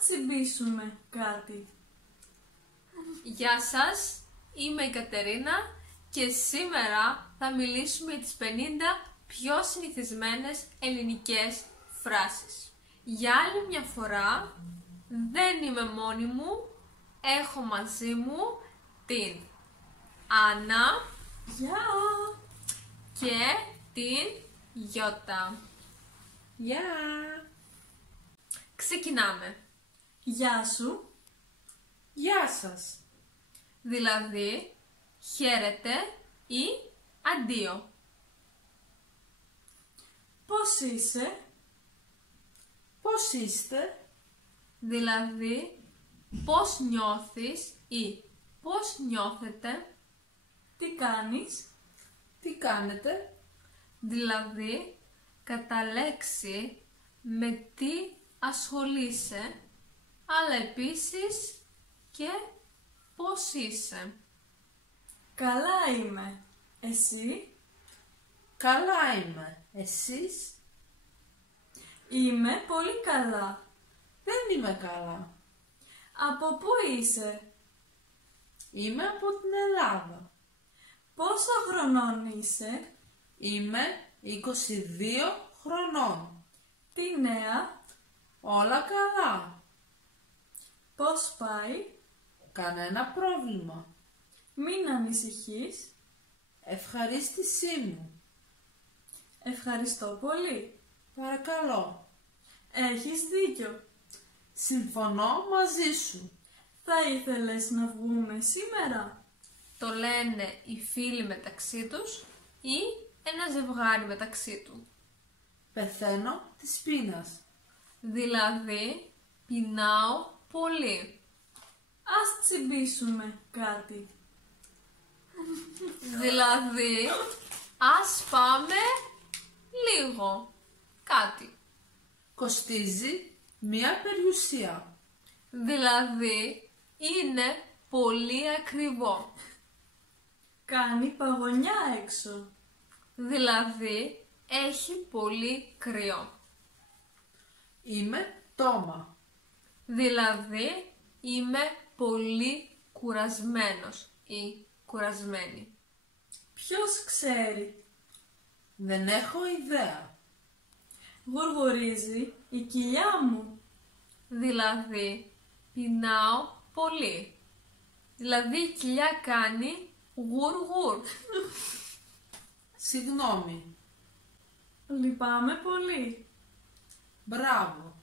τσιμπήσουμε κάτι. Γεια σας, είμαι η Κατερίνα και σήμερα θα μιλήσουμε για τις 50 πιο συνηθισμένες ελληνικές φράσεις. Για άλλη μια φορά δεν είμαι μόνη μου, έχω μαζί μου την Άννα Γεια! και την Γιώτα. Γεια! Ξεκινάμε. Γεια σου. Γεια σας! Δηλαδή, χαίρετε ή αντίο. Πώς είσαι? Πώς είστε? Δηλαδή, πώς νιώθεις ή πώς νιώθετε. Τι κάνεις? Τι κάνετε? Δηλαδή, κατά λέξη με τι ασχολείσαι, αλλά επίσης και πώς είσαι. Καλά είμαι. Εσύ? Καλά είμαι. Εσείς? Είμαι πολύ καλά. Δεν είμαι καλά. Από πού είσαι? Είμαι από την Ελλάδα. Πόσο χρονών είσαι? Είμαι 22 χρονών. Τι νέα? Όλα καλά. Πώς πάει? Κανένα πρόβλημα. Μην ανησυχείς. Ευχαρίστησή μου. Ευχαριστώ πολύ. Παρακαλώ. Έχεις δίκιο. Συμφωνώ μαζί σου. Θα ήθελες να βγούμε σήμερα? Το λένε οι φίλοι μεταξύ τους ή ένα ζευγάρι μεταξύ του. Πεθαίνω της πείνας. Δηλαδή, πεινάω πολύ. Ας τσιμπήσουμε κάτι. Δηλαδή, ας πάμε λίγο. Κάτι. Κοστίζει μία περιουσία. Δηλαδή, είναι πολύ ακριβό. Κάνει παγωνιά έξω. Δηλαδή, έχει πολύ κρύο. Είμαι τόμα. Δηλαδή, είμαι πολύ κουρασμένος ή κουρασμένη. Ποιος ξέρει? Δεν έχω ιδέα. Γουργουρίζει η κοιλιά μου. Δηλαδή, πεινάω πολύ. Δηλαδή, η κοιλιά κάνει γουρ. Συγγνώμη. Λυπάμαι πολύ. Μπράβο.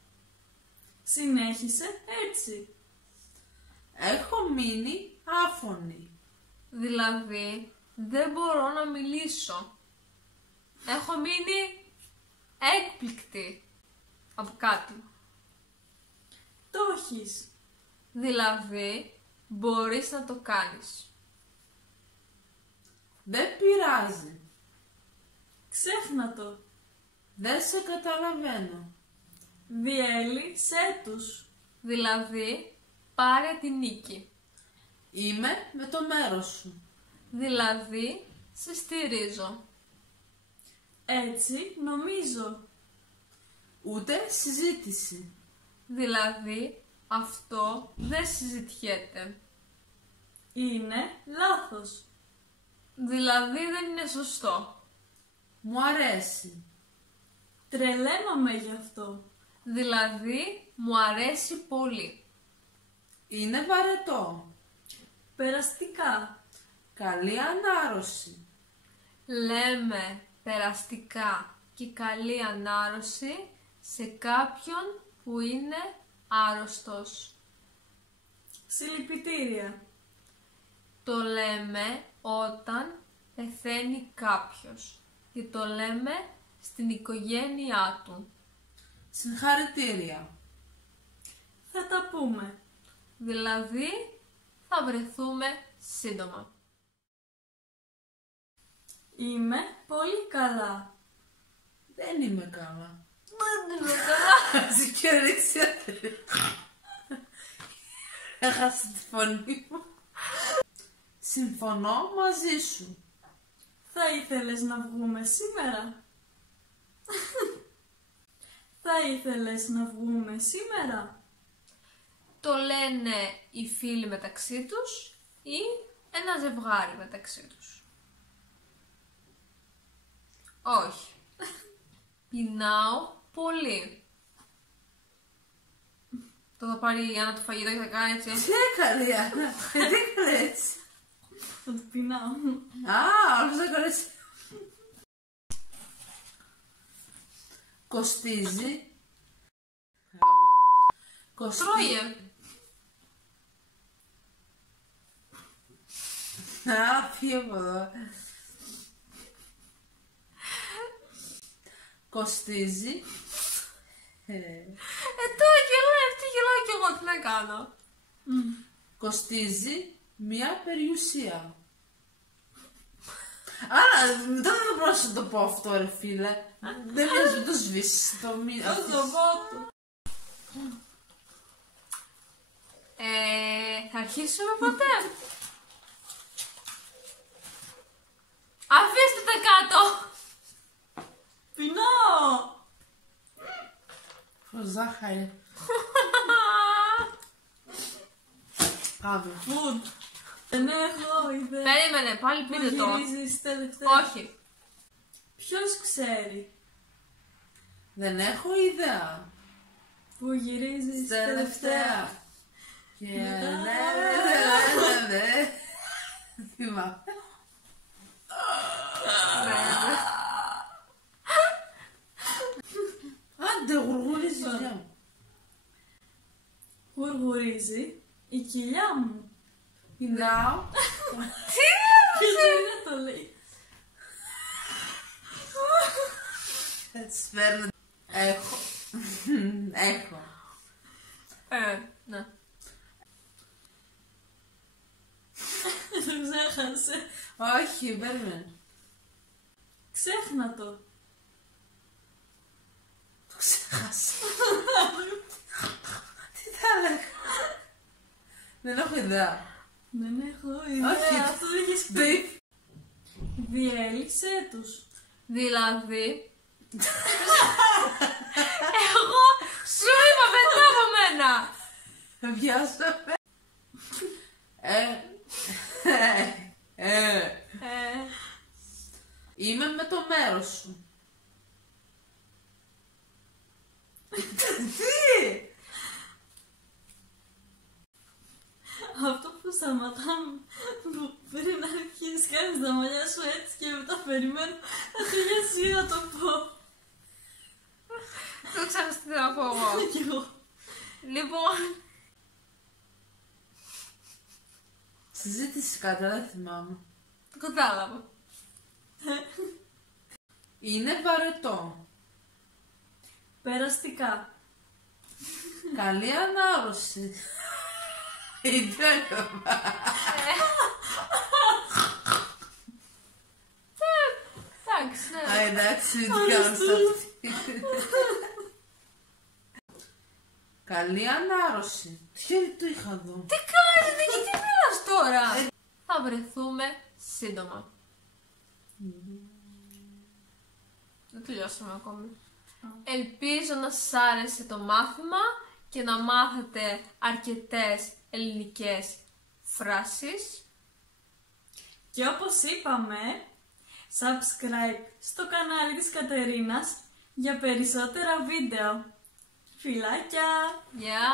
Συνέχισε έτσι. Έχω μείνει άφωνη. Δηλαδή, δεν μπορώ να μιλήσω. Έχω μείνει έκπληκτη από κάτι. Το έχεις. Δηλαδή, μπορείς να το κάνεις. Δεν πειράζει. Ξέχνα το. Δεν σε καταλαβαίνω. Διέλυσέ τους. Δηλαδή, πάρε τη νίκη. Είμαι με το μέρος σου. Δηλαδή, σε στηρίζω. Έτσι νομίζω. Ούτε συζήτηση. Δηλαδή, αυτό δεν συζητιέται. Είναι λάθος. Δηλαδή, δεν είναι σωστό. Μου αρέσει. Τρελαίνομαι γι' αυτό. Δηλαδή, μου αρέσει πολύ. Είναι βαρετό. Περαστικά. Καλή ανάρρωση. Λέμε περαστικά και καλή ανάρρωση σε κάποιον που είναι άρρωστος. Συλληπιτήρια. Το λέμε όταν πεθαίνει κάποιος και το λέμε στην οικογένειά του. Συγχαρητήρια. Θα τα πούμε. Δηλαδή, θα βρεθούμε σύντομα. Είμαι πολύ καλά. Δεν είμαι καλά. Δεν είμαι καλά. Συγχαρητήρια. Έχασα τη φωνή μου. Συμφωνώ μαζί σου. Θα ήθελες να βγούμε σήμερα? Θα ήθελες να βγούμε σήμερα? το λένε οι φίλοι μεταξύ τους ή ένα ζευγάρι μεταξύ τους. Όχι. Πεινάω πολύ. Το θα πάρει η Άννα το φαγητό και θα κάνει έτσι. Τι έκανε η Άννα, τι έκανε έτσι. Θα του πεινάω. Όλος έκανε έτσι. Κοστίζει. Τρώγε. Φύγε από εδώ. Κοστίζει. Τώρα γελάει αυτή, γελάω κι εγώ, τι να κάνω. Κοστίζει μια περιουσία. Άρα, μετά δεν θα μπορούσα να το πω αυτό, ρε φίλε. Δεν μοιάζει να το σβήσεις το μήνυμα. Θα το πω. Θα αρχίσουμε ποτέ. Αφήστε τα κάτω. Πεινάω. Ζάχαρη. Πάμε. Food. Δεν έχω ιδέα. Περίμενε, πάλι πείτε Που το. γυρίζεις τελευταία. Όχι. Ποιος ξέρει Δεν έχω ιδέα. που γυρίζεις τελευταία. Και θυμάμαι. Άντε γουργουρίζεις η κοιλιά μου. Γουργουρίζει η κοιλιά μου. Πεινάω. Ποιος δεν το λέει. Έτσι παίρνω. Έχω. Έχω. Ναι. Το ξέχασε. Όχι, παίρνω. Ξέχνα το. Το ξέχασα. Τι θα έλεγα. Δεν έχω ιδέα. Δεν έχω ιδέα. Όχι. Αυτό δεν έχεις πει. Beef. Διέλυξέ τους. Δηλαδή, εγώ σου είπα μετά από μένα. Βιάσαμε. Είμαι με το μέρος σου. Τι! Αυτό που σταματάμε, που πριν αρχίσεις κάνεις τα μαλλιά σου έτσι και μετά περιμένω να τελειώσει να το πω. Το ξέρεις τι θα πω εγώ. Κι εγώ. Λοιπόν, Συζήτηση κάτι, δεν θυμάμαι. το κατάλαβα. Είναι βαρετό. Περαστικά. Καλή ανάρρωση. Ιδιαίτερο. Εντάξει, ναι. Εντάξει, τι κάνω σε αυτή. Καλή ανάρρωση. Το χέρι του είχα εδώ. Τι κάνετε, γιατί μιλάς τώρα. Θα βρεθούμε σύντομα. Δεν τελειώσαμε ακόμη. Ελπίζω να σας άρεσε το μάθημα και να μάθετε αρκετές ελληνικές φράσεις. Και όπως είπαμε, subscribe στο κανάλι της Κατερίνας για περισσότερα βίντεο. Φιλάκια! Γεια!